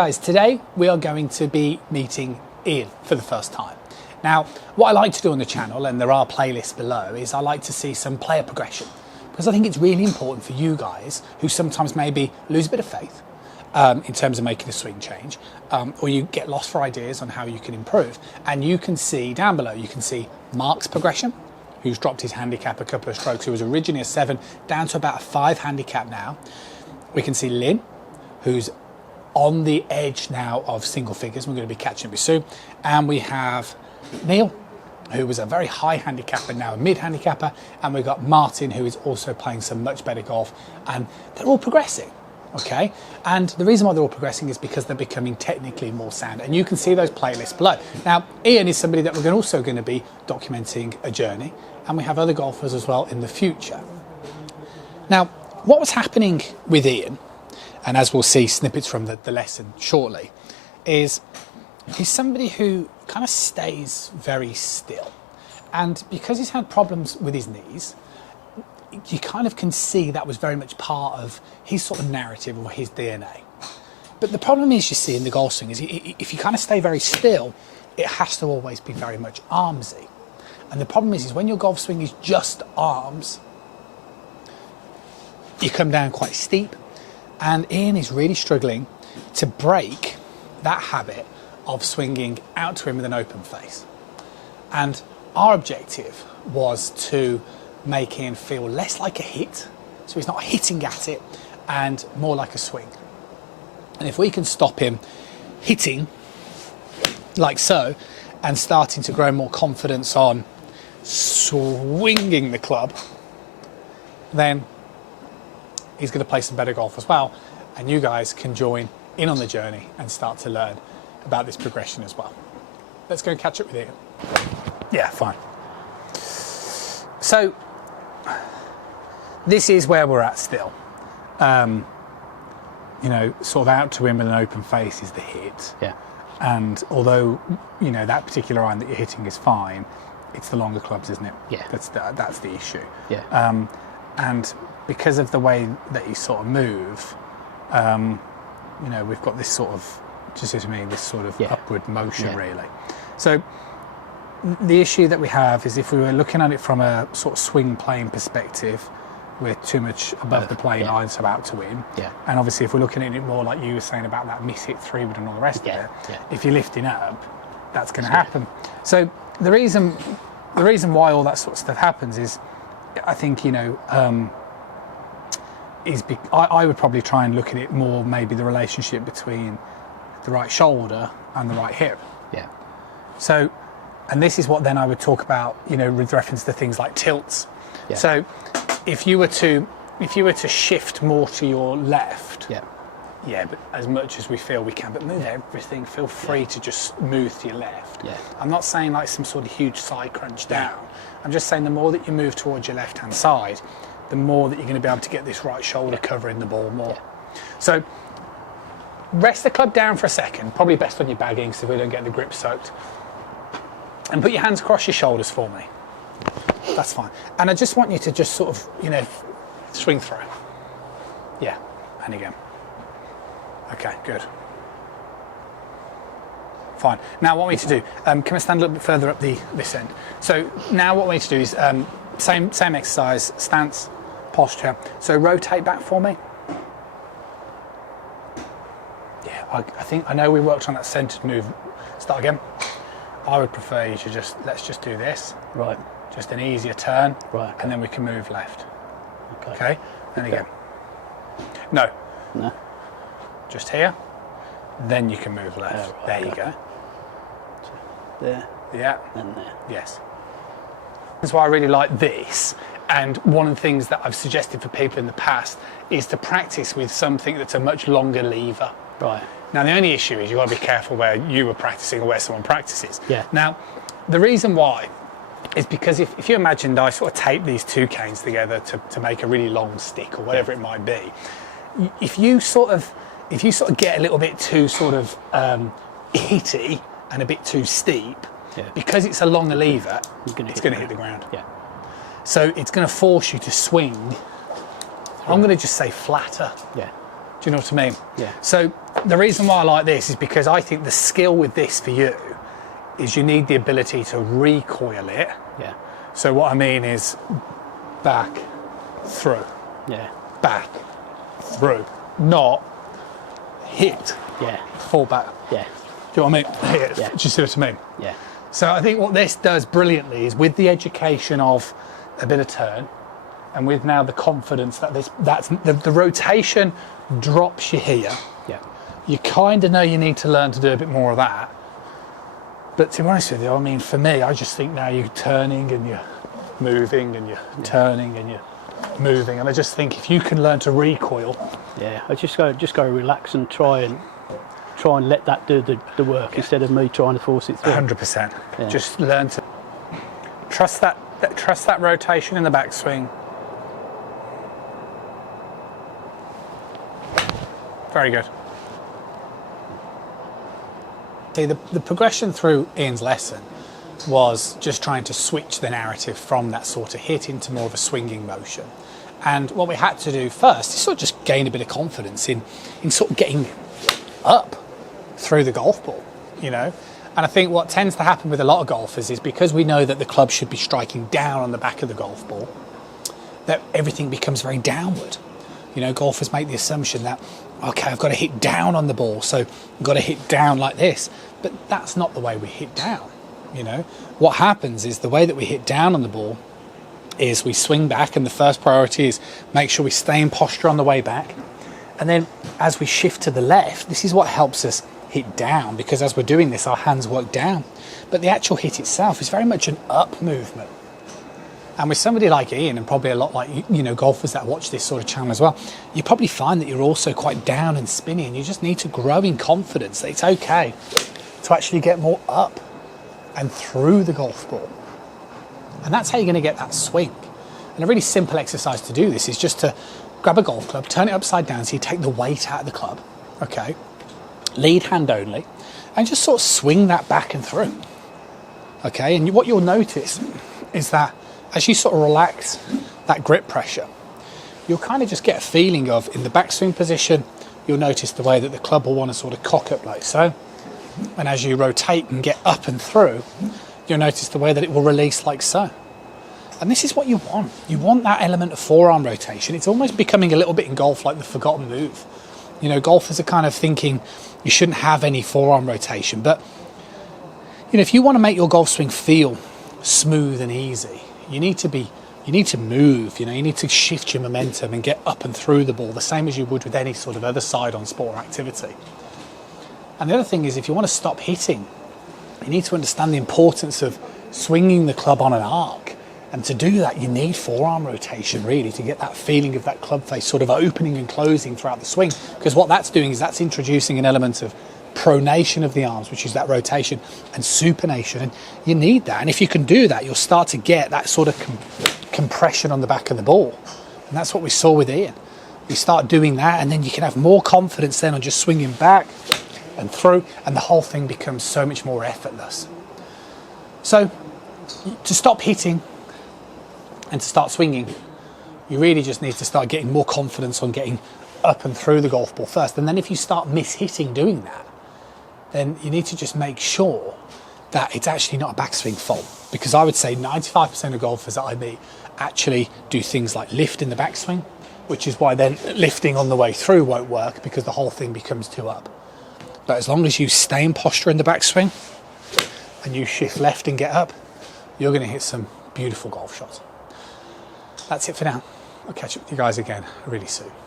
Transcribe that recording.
Guys, today we are going to be meeting Ian for the first time. Now, what I like to do on the channel, and there are playlists below, is I like to see some player progression, because I think it's really important for you guys who sometimes maybe lose a bit of faith in terms of making a swing change, or you get lost for ideas on how you can improve. And you can see down below, you can see Mark's progression, who's dropped his handicap a couple of strokes, who was originally a 7 down to about a 5 handicap now. We can see Lynn, who's on the edge now of single figures. We're going to be catching up with soon. And we have Neil, who was a very high handicapper, now a mid handicapper. And we've got Martin, who is also playing some much better golf. And they're all progressing, okay? And the reason why they're all progressing is because they're becoming technically more sound. And you can see those playlists below. Now, Ian is somebody that we're also going to be documenting a journey. And we have other golfers as well in the future. Now, what was happening with Ian, and as we'll see snippets from the lesson shortly, is he's somebody who kind of stays very still. And because he's had problems with his knees, you kind of can see that was very much part of his sort of narrative or his DNA. But the problem is, you see, in the golf swing is if you kind of stay very still, it has to always be very much armsy. And the problem is when your golf swing is just arms, you come down quite steep. And Ian is really struggling to break that habit of swinging out to him with an open face. And our objective was to make Ian feel less like a hit, so he's not hitting at it, and more like a swing. And if we can stop him hitting like so, and starting to grow more confidence on swinging the club, then he's going to play some better golf as well, and you guys can join in on the journey and start to learn about this progression as well. Let's go and catch up with Ian. Yeah, fine. So this is where we're at still. You know, sort of out to him with an open face is the hit. Yeah. And although, you know, that particular iron that you're hitting is fine, it's the longer clubs, isn't it? Yeah. That's the issue. Yeah. And because of the way that you sort of move, you know, we've got this sort of, just as I mean, this sort of upward motion, really. So the issue that we have is if we were looking at it from a sort of swing plane perspective, we're too much above the plane, irons about to win. Yeah. And obviously, if we're looking at it more like you were saying about that miss hit 3-wood and all the rest of it, if you're lifting up, that's going to happen. So the reason why all that sort of stuff happens is, I think, you know, I would probably try and look at it more, maybe the relationship between the right shoulder and the right hip. Yeah. So, and this is what then I would talk about, you know, with reference to things like tilts. Yeah. So, if you were to shift more to your left, but as much as we feel we can, but move everything. Feel free to just move to your left. Yeah. I'm not saying like some sort of huge side crunch down. I'm just saying the more that you move towards your left-hand side, the more that you're going to be able to get this right shoulder covering the ball more. Yeah. So rest the club down for a second, probably best on your bagging so we don't get the grip soaked. And put your hands across your shoulders for me. That's fine. And I just want you to just sort of, you know, swing through. Yeah, and again. Okay, good. Fine. Now what we need to do, can I stand a little bit further up this end? So now what we need to do is same exercise, stance, posture. So rotate back for me. Yeah, I know we worked on that centered move. Start again. I would prefer you to let's just do this. Right. Just an easier turn. Right. Okay. And then we can move left. Okay. And again. No. No. Just here. Then you can move left. Right, there you go. There. Yeah. And there. Yes. That's why I really like this. And one of the things that I've suggested for people in the past is to practice with something that's a much longer lever. Right. Now the only issue is you've got to be careful where you were practicing or where someone practices. Yeah. Now, the reason why is because if you imagined I sort of tape these two canes together to make a really long stick or whatever it might be, if you sort of get a little bit too sort of hitty and a bit too steep, because it's a longer lever, it's going to hit the ground. Yeah. So it's going to force you to swing. I'm going to just say flatter. Yeah. Do you know what I mean? Yeah. So the reason why I like this is because I think the skill with this for you is you need the ability to recoil it. Yeah. So what I mean is back, through, Yeah. back, through, not hit, Yeah. fall back. Yeah. Do you know what I mean? Hit. Yeah. Do you see what I mean? Yeah. So I think what this does brilliantly is with the education of a bit of turn, and with now the confidence that that's the rotation drops you here. Yeah. You kind of know you need to learn to do a bit more of that. But to be honest with you, I mean, for me, I just think now you're turning and you're moving and you're turning and you're moving, and I just think if you can learn to recoil. Yeah. I just go relax and try and let that do the work instead of me trying to force it through. 100%. Yeah. Just learn to trust that rotation in the backswing. Very good. See, the progression through Ian's lesson was just trying to switch the narrative from that sort of hit into more of a swinging motion. And what we had to do first is sort of just gain a bit of confidence in sort of getting up through the golf ball, you know. And I think what tends to happen with a lot of golfers is because we know that the club should be striking down on the back of the golf ball, that everything becomes very downward. You know, golfers make the assumption that, okay, I've got to hit down on the ball, so I've got to hit down like this. But that's not the way we hit down, you know. What happens is the way that we hit down on the ball is we swing back, and the first priority is make sure we stay in posture on the way back. And then as we shift to the left, this is what helps us hit down, because as we're doing this, our hands work down. But the actual hit itself is very much an up movement. And with somebody like Ian, and probably a lot like, you know, golfers that watch this sort of channel as well, you probably find that you're also quite down and spinny, and you just need to grow in confidence that it's okay to actually get more up and through the golf ball. And that's how you're going to get that swing. And a really simple exercise to do this is just to grab a golf club, turn it upside down so you take the weight out of the club, okay, lead hand only, and just sort of swing that back and through, okay. And what you'll notice is that as you sort of relax that grip pressure, you'll kind of just get a feeling of, in the backswing position, you'll notice the way that the club will want to sort of cock up like so. And as you rotate and get up and through, you'll notice the way that it will release like so. And this is what you want. You want that element of forearm rotation. It's almost becoming a little bit in golf like the forgotten move. You know, golfers are kind of thinking you shouldn't have any forearm rotation. But, you know, if you want to make your golf swing feel smooth and easy, you need to move, you know, you need to shift your momentum and get up and through the ball, the same as you would with any sort of other side on sport or activity. And the other thing is, if you want to stop hitting, you need to understand the importance of swinging the club on an arc. And to do that, you need forearm rotation, really, to get that feeling of that club face sort of opening and closing throughout the swing. Because what that's doing is that's introducing an element of pronation of the arms, which is that rotation, and supination, and you need that. And if you can do that, you'll start to get that sort of compression on the back of the ball. And that's what we saw with Ian. You start doing that, and then you can have more confidence then on just swinging back and through, and the whole thing becomes so much more effortless. So to stop hitting and to start swinging, you really just need to start getting more confidence on getting up and through the golf ball first. And then if you start mishitting doing that, then you need to just make sure that it's actually not a backswing fault. Because I would say 95% of golfers that I meet actually do things like lift in the backswing, which is why then lifting on the way through won't work, because the whole thing becomes too up. But as long as you stay in posture in the backswing and you shift left and get up, you're going to hit some beautiful golf shots. That's it for now. I'll catch up with you guys again really soon.